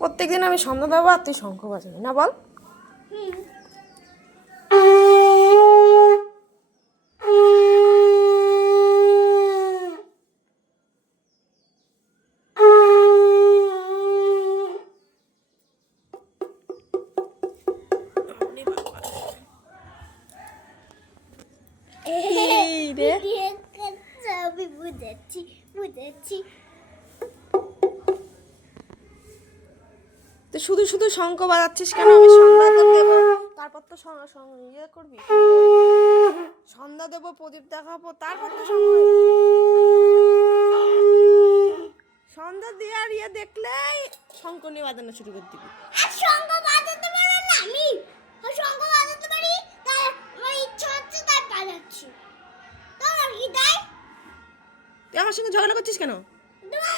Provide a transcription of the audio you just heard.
প্রত্যেকদিন আমি সন্ধ্যা দেবো আর তুই শঙ্খ বাজাবি না বল? আমি বুঝেছি বুঝেছি। তুই শুধু শুধু শঙ্খ বাজাচ্ছিস কেন? আমি সন্ধ্যা তো দেবো, তারপর তো ইয়ে করবি, সন্ধ্যা দেবো, প্রদীপ দেখাবো, তারপর তো সন্ধ্যা দিয়ে আর ইয়ে দেখলেই শঙ্খ নিয়ে বাজানো শুরু করে দিবি। আর শঙ্খ বাজাতে পারি না আমি, শঙ্খ বাজাতে পারি, তাই আমার ইচ্ছা হচ্ছে তাই বাজাচ্ছি। তোমার কি তাই? তুই আমার সঙ্গে ঝগড়া করছিস কেন? তোমার